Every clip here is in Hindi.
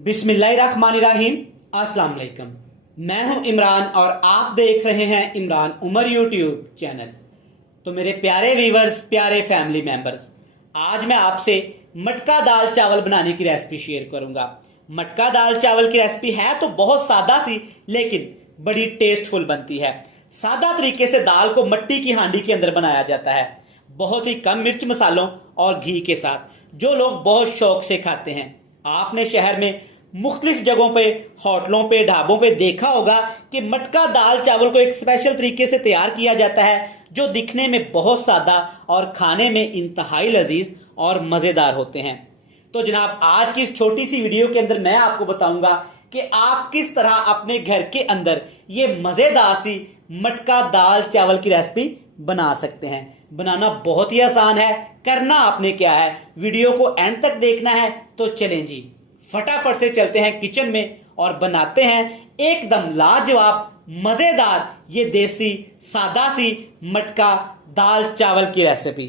बिस्मिल्लाहिर्रहमानिर्रहीम। अस्सलाम वालेकुम। मैं हूं इमरान और आप देख रहे हैं इमरान उमर यूट्यूब चैनल। तो मेरे प्यारे व्यूवर्स, प्यारे फैमिली मेंबर्स, आज मैं आपसे मटका दाल चावल बनाने की रेसिपी शेयर करूंगा। मटका दाल चावल की रेसिपी है तो बहुत सादा सी, लेकिन बड़ी टेस्टफुल बनती है। सादा तरीके से दाल को मिट्टी की हांडी के अंदर बनाया जाता है, बहुत ही कम मिर्च मसालों और घी के साथ, जो लोग बहुत शौक से खाते हैं। आपने शहर में मुख्तलिफ जगहों पे, होटलों पे, ढाबों पे देखा होगा कि मटका दाल चावल को एक स्पेशल तरीके से तैयार किया जाता है, जो दिखने में बहुत सादा और खाने में इंतहाई लजीज और मज़ेदार होते हैं। तो जनाब, आज की इस छोटी सी वीडियो के अंदर मैं आपको बताऊंगा कि आप किस तरह अपने घर के अंदर ये मज़ेदार सी मटका दाल चावल की रेसिपी बना सकते हैं। बनाना बहुत ही आसान है, करना आपने क्या है, वीडियो को एंड तक देखना है। तो चलें जी, फटाफट से चलते हैं किचन में और बनाते हैं एकदम लाजवाब मजेदार ये देसी सादा सी मटका दाल चावल की रेसिपी।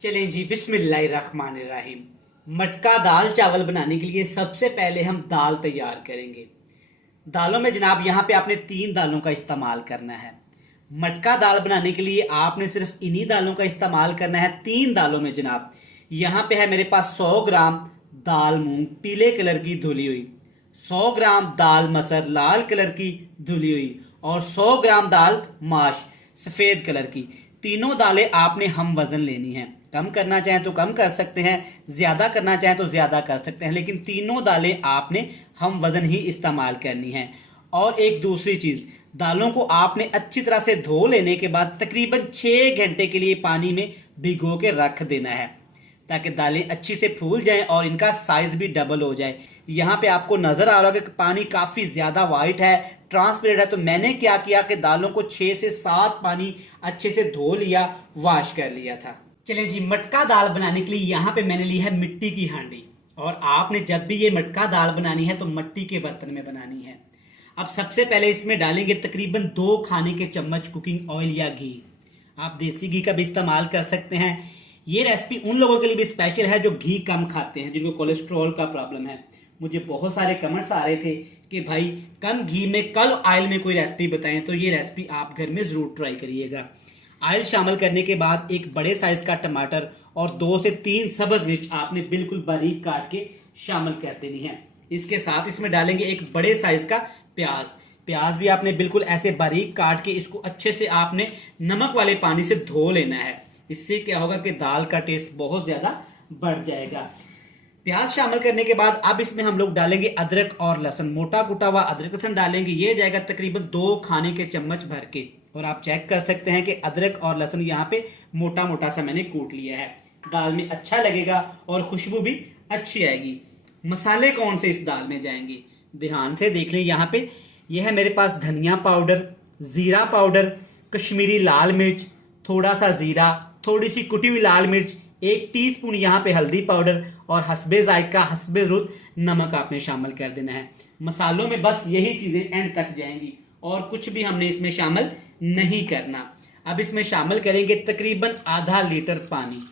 चलें जी, बिस्मिल्लाहिर्रहमानिर्रहीम। मटका दाल चावल बनाने के लिए सबसे पहले हम दाल तैयार करेंगे। दालों में जनाब यहाँ पे आपने 3 दालों का इस्तेमाल करना है। मटका दाल बनाने के लिए आपने सिर्फ इन्हीं दालों का इस्तेमाल करना है। 3 दालों में जनाब यहाँ पे है मेरे पास 100 ग्राम दाल मूंग पीले कलर की धुली हुई, 100 ग्राम दाल मसर लाल कलर की धुली हुई और 100 ग्राम दाल माश सफेद कलर की। तीनों दालें आपने हम वजन लेनी है। कम करना चाहें तो कम कर सकते हैं, ज्यादा करना चाहें तो ज्यादा कर सकते हैं, लेकिन तीनों दालें आपने हम वजन ही इस्तेमाल करनी है। और एक दूसरी चीज, दालों को आपने अच्छी तरह से धो लेने के बाद तकरीबन 6 घंटे के लिए पानी में भिगो के रख देना है, ताकि दालें अच्छी से फूल जाएं और इनका साइज भी डबल हो जाए। यहाँ पे आपको नजर आ रहा होगा कि पानी काफी ज्यादा वाइट है, ट्रांसपेरेंट है। तो मैंने क्या किया कि दालों को 6 से 7 पानी अच्छे से धो लिया, वॉश कर लिया था। चलिए जी, मटका दाल बनाने के लिए यहाँ पे मैंने ली है मिट्टी की हांडी। और आपने जब भी ये मटका दाल बनानी है तो मिट्टी के बर्तन में बनानी है। अब सबसे पहले इसमें डालेंगे तकरीबन 2 खाने के चम्मच कुकिंग ऑयल या घी। आप देसी घी का भी इस्तेमाल कर सकते हैं। ये रेसिपी उन लोगों के लिए भी स्पेशल है जो घी कम खाते हैं, जिनको कोलेस्ट्रॉल का प्रॉब्लम है। मुझे बहुत सारे कमेंट्स आ रहे थे कि भाई कम घी में कल ऑयल में कोई रेसिपी बताएं, तो ये रेसिपी आप घर में जरूर ट्राई करिएगा। ऑयल शामिल करने के बाद एक बड़े साइज का टमाटर और 2 से 3 सब्ज मिर्च आपने बिल्कुल बारीक काट के शामिल कर देनी है। इसके साथ इसमें डालेंगे एक बड़े साइज का प्याज भी आपने बिल्कुल ऐसे बारीक काट के इसको अच्छे से आपने नमक वाले पानी से धो लेना है। इससे क्या होगा कि दाल का टेस्ट बहुत ज्यादा बढ़ जाएगा। प्याज शामिल करने के बाद अब इसमें हम लोग डालेंगे अदरक और लहसुन। मोटा कुटा हुआ अदरक लहसुन डालेंगे, ये जाएगा तकरीबन 2 खाने के चम्मच भर के। और आप चेक कर सकते हैं कि अदरक और लहसुन यहाँ पे मोटा मोटा सा मैंने कूट लिया है। दाल में अच्छा लगेगा और खुशबू भी अच्छी आएगी। मसाले कौन से इस दाल में जाएंगे, ध्यान से देख लें। यहाँ पे यह है मेरे पास धनिया पाउडर, जीरा पाउडर, कश्मीरी लाल मिर्च, थोड़ा सा जीरा, थोड़ी सी कुटी हुई लाल मिर्च, 1 टीस्पून यहाँ पे हल्दी पाउडर और हस्बे जायका हस्बे रुत नमक आपने शामिल कर देना है। मसालों में बस यही चीजें एंड तक जाएंगी और कुछ भी हमने इसमें शामिल नहीं करना। अब इसमें शामिल करेंगे तकरीबन आधा लीटर पानी।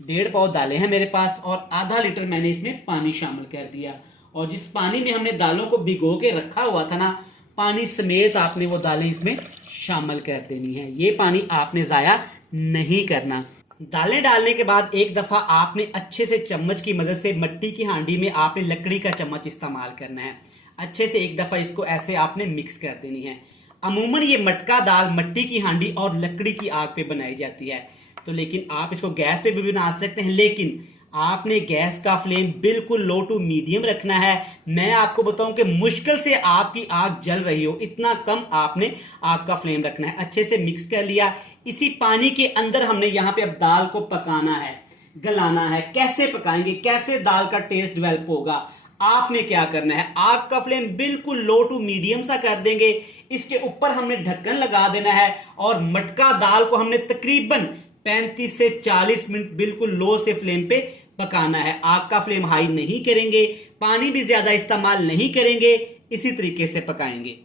1.5 पाव दालें हैं मेरे पास और आधा लीटर मैंने इसमें पानी शामिल कर दिया। और जिस पानी में हमने दालों को भिगो के रखा हुआ था ना, पानी समेत आपने वो दालें इसमें शामिल कर देनी है। ये पानी आपने जाया नहीं करना। दालें डालने के बाद एक दफा आपने अच्छे से चम्मच की मदद से, मिट्टी की हांडी में आपने लकड़ी का चम्मच इस्तेमाल करना है, अच्छे से एक दफा इसको ऐसे आपने मिक्स कर देनी है। अमूमन ये मटका दाल मिट्टी की हांडी और लकड़ी की आग पे बनाई जाती है, तो लेकिन आप इसको गैस पे भी बना सकते हैं, लेकिन आपने गैस का फ्लेम बिल्कुल लो टू मीडियम रखना है। मैं आपको बताऊं कि मुश्किल से आपकी आग जल रही हो, इतना कम आपने आग का फ्लेम रखना है। अच्छे से मिक्स कर लिया। इसी पानी के अंदर हमने यहाँ पे अब दाल को पकाना है, गलाना है। कैसे पकाएंगे, कैसे दाल का टेस्ट डेवलप होगा, आपने क्या करना है, आग का फ्लेम बिल्कुल लो टू मीडियम सा कर देंगे। इसके ऊपर हमने ढक्कन लगा देना है और मटका दाल को हमने तकरीबन 35 से 40 मिनट बिल्कुल लो से फ्लेम पे पकाना है। आग का फ्लेम हाई नहीं करेंगे, पानी भी ज्यादा इस्तेमाल नहीं करेंगे, इसी तरीके से पकाएंगे।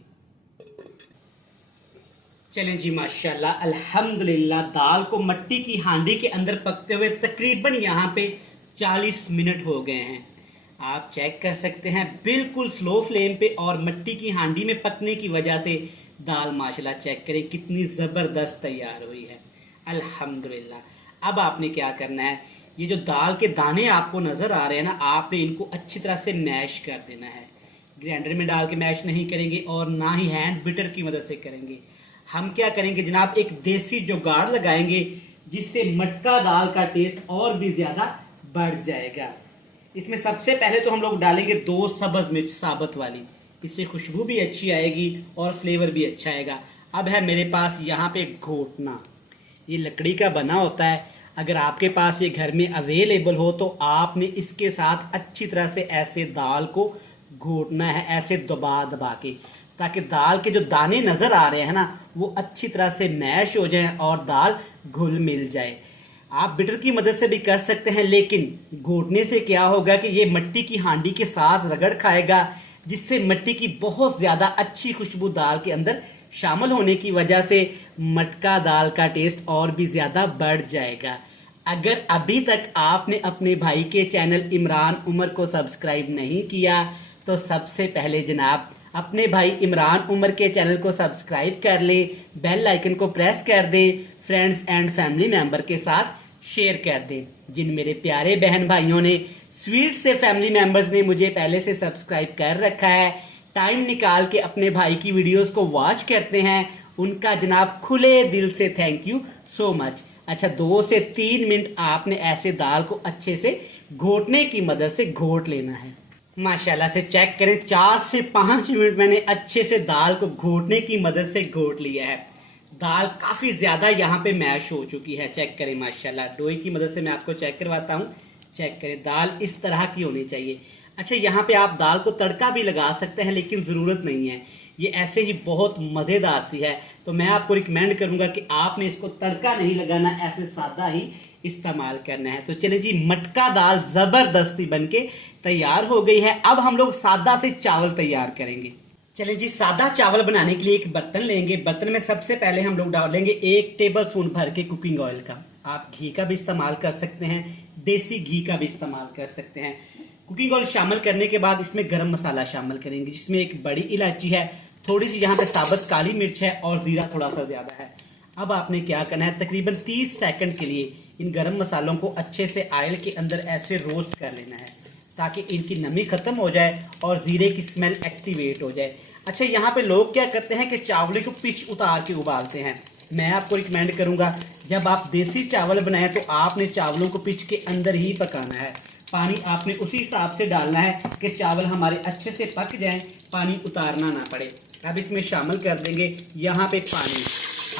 चलें जी, माशाल्लाह अल्हम्दुलिल्लाह, दाल को मिट्टी की हांडी के अंदर पकते हुए तकरीबन यहाँ पे 40 मिनट हो गए हैं। आप चेक कर सकते हैं बिल्कुल स्लो फ्लेम पे और मिट्टी की हांडी में पकने की वजह से दाल माशाल्लाह चेक करें कितनी जबरदस्त तैयार हुई है। अल्हम्दुलिल्लाह। अब आपने क्या करना है, ये जो दाल के दाने आपको नजर आ रहे हैं ना, आपने इनको अच्छी तरह से मैश कर देना है। ग्राइंडर में डाल के मैश नहीं करेंगे और ना ही हैंड बीटर की मदद से करेंगे। हम क्या करेंगे जनाब, एक देसी जुगाड़ लगाएंगे जिससे मटका दाल का टेस्ट और भी ज्यादा बढ़ जाएगा। इसमें सबसे पहले तो हम लोग डालेंगे 2 सब्ज मिर्च साबुत वाली, इससे खुशबू भी अच्छी आएगी और फ्लेवर भी अच्छा आएगा। अब है मेरे पास यहाँ पे घोटना, ये लकड़ी का बना होता है। अगर आपके पास ये घर में अवेलेबल हो तो आपने इसके साथ अच्छी तरह से ऐसे दाल को घोटना है, ऐसे दबा दबा के, ताकि दाल के जो दाने नजर आ रहे हैं ना वो अच्छी तरह से मैश हो जाए और दाल घुल मिल जाए। आप बिटर की मदद से भी कर सकते हैं, लेकिन घोटने से क्या होगा कि ये मिट्टी की हांडी के साथ रगड़ खाएगा, जिससे मिट्टी की बहुत ज्यादा अच्छी खुशबू दाल के अंदर शामिल होने की वजह से मटका दाल का टेस्ट और भी ज्यादा बढ़ जाएगा। अगर अभी तक आपने अपने भाई के चैनल इमरान उमर को सब्सक्राइब नहीं किया तो सबसे पहले जनाब अपने भाई इमरान उमर के चैनल को सब्सक्राइब कर ले, बेल आइकन को प्रेस कर दे, फ्रेंड्स एंड फैमिली मेंबर के साथ शेयर कर दे। जिन मेरे प्यारे बहन भाइयों ने स्वीट से फैमिली मेंबर्स ने मुझे पहले से सब्सक्राइब कर रखा है, टाइम निकाल के अपने भाई की वीडियोस को वॉच करते हैं, उनका जनाब खुले दिल से थैंक यू सो मच। अच्छा, 2 से 3 मिनट आपने ऐसे दाल को अच्छे से घोटने की मदद से घोट लेना है। माशाल्लाह से चेक करें 4 से 5 मिनट मैंने अच्छे से दाल को घोटने की मदद से घोट लिया है। दाल काफी ज्यादा यहाँ पे मैश हो चुकी है, चेक करें माशाल्लाह। डोई की मदद से मैं आपको चेक करवाता हूँ, चेक करें दाल इस तरह की होनी चाहिए। अच्छा, यहाँ पे आप दाल को तड़का भी लगा सकते हैं, लेकिन जरूरत नहीं है, ये ऐसे ही बहुत मजेदार सी है। तो मैं आपको रिकमेंड करूंगा कि आपने इसको तड़का नहीं लगाना, ऐसे सादा ही इस्तेमाल करना है। तो चलिए जी, मटका दाल जबरदस्ती बनके तैयार हो गई है। अब हम लोग सादा से चावल तैयार करेंगे। चलिए जी, सादा चावल बनाने के लिए एक बर्तन लेंगे। बर्तन में सबसे पहले हम लोग डालेंगे 1 टेबल स्पून भर के कुकिंग ऑयल का। आप घी का भी इस्तेमाल कर सकते हैं, देसी घी का भी इस्तेमाल कर सकते हैं। कुकिंग ऑयल शामिल करने के बाद इसमें गरम मसाला शामिल करेंगे, जिसमें एक बड़ी इलायची है, थोड़ी सी यहाँ पे साबुत काली मिर्च है और जीरा थोड़ा सा ज्यादा है। अब आपने क्या करना है, तकरीबन 30 सेकंड के लिए इन गरम मसालों को अच्छे से ऑयल के अंदर ऐसे रोस्ट कर लेना है, ताकि इनकी नमी खत्म हो जाए और जीरे की स्मेल एक्टिवेट हो जाए। अच्छा, यहाँ पे लोग क्या करते हैं कि चावल को पिच उतार के उबालते हैं। मैं आपको रिकमेंड करूंगा जब आप देसी चावल बनाएं तो आपने चावलों को पिच के अंदर ही पकाना है। पानी आपने उसी हिसाब से डालना है कि चावल हमारे अच्छे से पक जाएं, पानी उतारना ना पड़े। अब इसमें शामिल कर देंगे यहाँ पे पानी।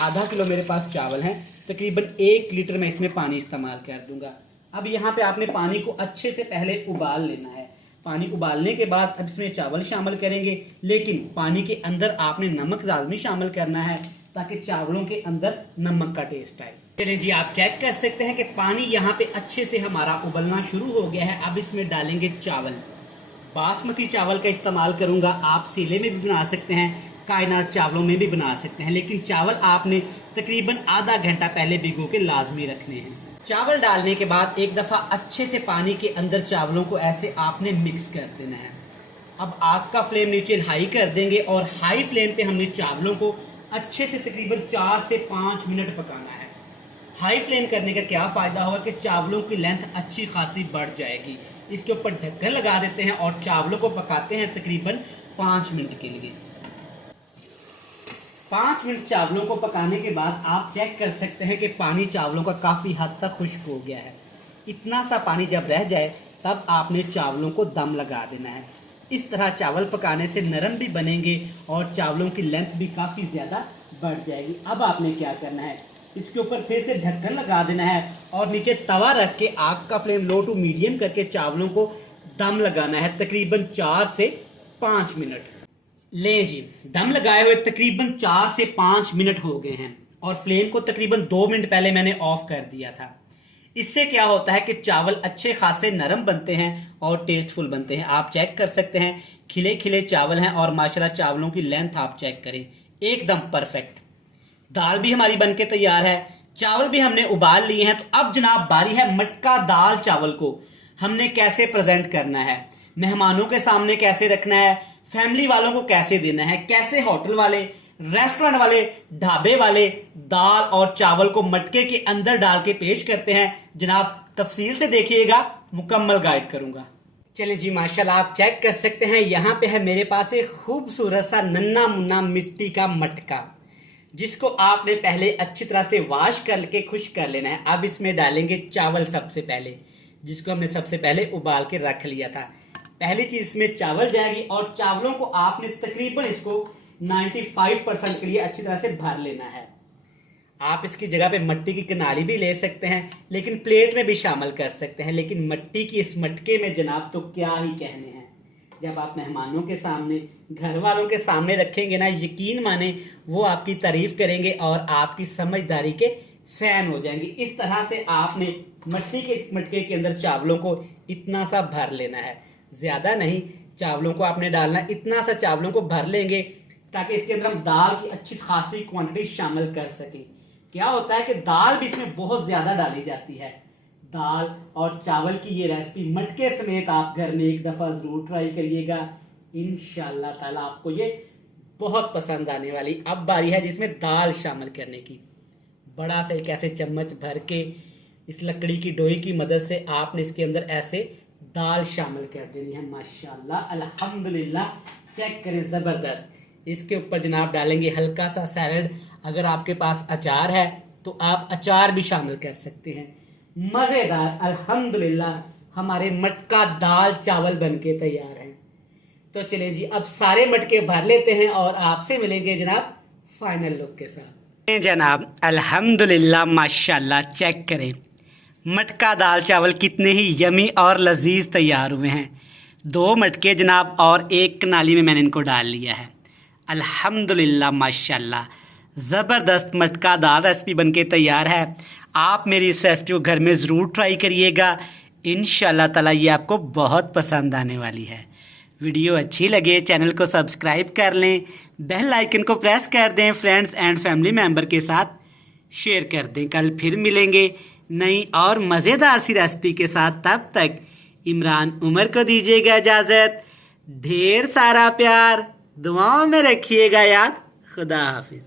आधा किलो मेरे पास चावल हैं, तकरीबन 1 लीटर में इसमें पानी इस्तेमाल कर दूंगा। अब यहाँ पे आपने पानी को अच्छे से पहले उबाल लेना है। पानी उबालने के बाद अब इसमें चावल शामिल करेंगे, लेकिन पानी के अंदर आपने नमक लाजमी शामिल करना है, ताकि चावलों के अंदर नमक का टेस्ट आए। चलिए जी, आप चेक कर सकते हैं कि पानी यहाँ पे अच्छे से हमारा उबलना शुरू हो गया है। अब इसमें डालेंगे चावल। बासमती चावल का इस्तेमाल करूंगा, आप सीले में भी बना सकते हैं, कायनात चावलों में भी बना सकते हैं, लेकिन चावल आपने तकरीबन आधा घंटा पहले भिगो के लाजमी रखने हैं। चावल डालने के बाद एक दफा अच्छे से पानी के अंदर चावलों को ऐसे आपने मिक्स कर देना है। अब आग का फ्लेम नीचे हाई कर देंगे और हाई फ्लेम पे हमने चावलों को अच्छे से तकरीबन 4 से 5 मिनट पकाना है। हाई फ्लेम करने का क्या फायदा होगा कि चावलों की लेंथ अच्छी खासी बढ़ जाएगी। इसके ऊपर ढक्कन लगा देते हैं और चावलों को पकाते हैं तकरीबन 5 मिनट के लिए। 5 मिनट चावलों को पकाने के बाद आप चेक कर सकते हैं कि पानी चावलों का काफी हद तक खुश्क हो गया है। इतना सा पानी जब रह जाए तब आपने चावलों को दम लगा देना है। इस तरह चावल पकाने से नरम भी बनेंगे और चावलों की लेंथ भी काफी ज्यादा बढ़ जाएगी। अब आपने क्या करना है, इसके ऊपर फिर से ढक्कन लगा देना है और नीचे तवा रख के आग का फ्लेम लो टू मीडियम करके चावलों को दम लगाना है तकरीबन 4 से 5 मिनट। लें जी, दम लगाए हुए तकरीबन 4 से 5 मिनट हो गए हैं और फ्लेम को तकरीबन 2 मिनट पहले मैंने ऑफ कर दिया था। इससे क्या होता है कि चावल अच्छे खासे नरम बनते हैं और टेस्टफुल बनते हैं। आप चेक कर सकते हैं खिले खिले चावल हैं और माशाल्लाह चावलों की लेंथ आप चेक करें, एकदम परफेक्ट। दाल भी हमारी बनके तैयार है, चावल भी हमने उबाल लिए हैं। तो अब जनाब बारी है मटका दाल चावल को हमने कैसे प्रेजेंट करना है। मेहमानों के सामने कैसे रखना है, फैमिली वालों को कैसे देना है, कैसे होटल वाले, रेस्टोरेंट वाले, ढाबे वाले दाल और चावल को मटके के अंदर डाल के पेश करते हैं। जनाब तफसील से देखिएगा, मुकम्मल गाइड करूंगा। चलिए जी माशाल्लाह, आप चेक कर सकते हैं यहाँ पे है मेरे पास एक खूबसूरत सा नन्ना मुन्ना मिट्टी का मटका, जिसको आपने पहले अच्छी तरह से वॉश करके खुश कर लेना है। अब इसमें डालेंगे चावल सबसे पहले, जिसको हमने सबसे पहले उबाल के रख लिया था। पहली चीज इसमें चावल जाएगी और चावलों को आपने तकरीबन इसको 95% के लिए अच्छी तरह से भर लेना है। आप इसकी जगह पे मट्टी की कनाली भी ले सकते हैं, लेकिन प्लेट में भी शामिल कर सकते हैं। लेकिन मट्टी की इस मटके में जनाब तो क्या ही कहने हैं। जब आप मेहमानों के सामने, घर वालों के सामने रखेंगे ना, यकीन माने वो आपकी तारीफ करेंगे और आपकी समझदारी के फैन हो जाएंगे। इस तरह से आपने मट्टी के मटके के अंदर चावलों को इतना सा भर लेना है, ज्यादा नहीं। चावलों को आपने डालना, इतना सा चावलों को भर लेंगे ताकि इसके अंदर हम दाल की अच्छी खासी क्वांटिटी शामिल कर सकें। क्या होता है कि दाल भी इसमें बहुत ज्यादा डाली जाती है। दाल और चावल की ये रेसिपी मटके समेत आप घर में एक दफा जरूर ट्राई करिएगा, इंशाल्लाह ताला आपको ये बहुत पसंद आने वाली। अब बारी है जिसमें दाल शामिल करने की। बड़ा सा एक ऐसे चम्मच भर के इस लकड़ी की डोई की मदद से आपने इसके अंदर ऐसे दाल शामिल कर देनी है। माशाल्लाह अल्हम्दुलिल्लाह, चेक करें, जबरदस्त। इसके ऊपर जनाब डालेंगे हल्का सा सैलड। अगर आपके पास अचार है तो आप अचार भी शामिल कर सकते हैं। मजेदार अल्हम्दुलिल्लाह हमारे मटका दाल चावल बनके तैयार हैं। तो चलें जी, अब सारे मटके भर लेते हैं और आपसे मिलेंगे जनाब फाइनल लुक के साथ। जनाब अल्हम्दुलिल्लाह माशाल्लाह, चेक करें मटका दाल चावल कितने ही यमी और लजीज तैयार हुए हैं। 2 मटके जनाब और एक नाली में मैंने इनको डाल लिया है। अल्हम्दुलिल्लाह माशाल्लाह, ज़बरदस्त मटका दाल रेसिपी बनके तैयार है। आप मेरी इस रेसिपी को घर में ज़रूर ट्राई करिएगा, इंशाल्लाह ताला ये आपको बहुत पसंद आने वाली है। वीडियो अच्छी लगे चैनल को सब्सक्राइब कर लें, बेल आइकन को प्रेस कर दें, फ्रेंड्स एंड फैमिली मेम्बर के साथ शेयर कर दें। कल फिर मिलेंगे नई और मज़ेदार सी रेसिपी के साथ। तब तक इमरान उमर को दीजिएगा इजाज़त। ढेर सारा प्यार, दुआओं में रखिएगा याद। खुदा हाफिज।